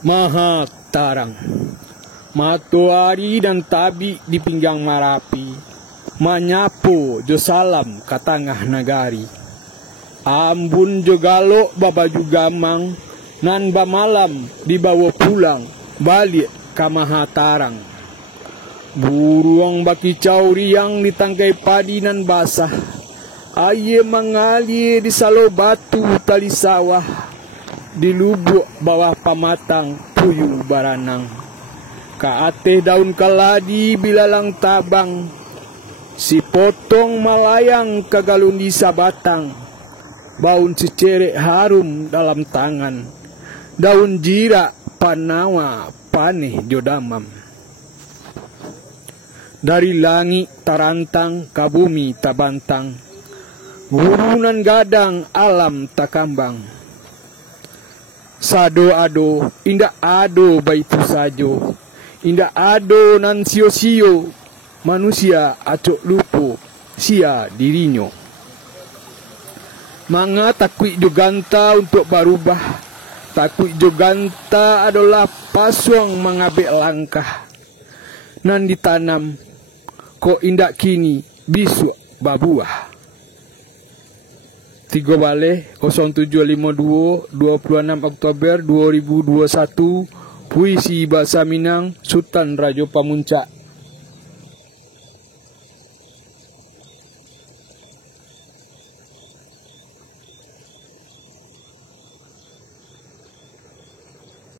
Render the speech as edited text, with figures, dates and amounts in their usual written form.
Maha tarang, matahari dan tabi di pinggang Marapi, manyapo jo salam ka tangah nagari. Ambun jo galok babaju gamang, nan bamalam dibawa pulang balik ka Maha tarang. Buruang bakicau riang di tangkai padi nan basah, aye mengalir di salo batu tali sawah, di lubuk bawah pamatang puyuh baranang. Ka ateh daun kaladi bilalang tabang, si potong malayang kagalundi sabatang, baun cecerek harum dalam tangan, daun jira panawa paneh jodamam. Dari langit tarantang ka bumi tabantang, gurunan gadang alam takambang. Sado ado indak ado baitu sajo, indak ado nan sio-sio, manusia acok lupo sia dirinyo. Manga takui joganta untuk barubah, takui joganta adalah pasuang mengabek langkah, nan ditanam kok indak kini bisuk babuah. 3 Baleh 0752 26 Oktober 2021. Puisi Bahasa Minang, Sultan Raja Pamuncak.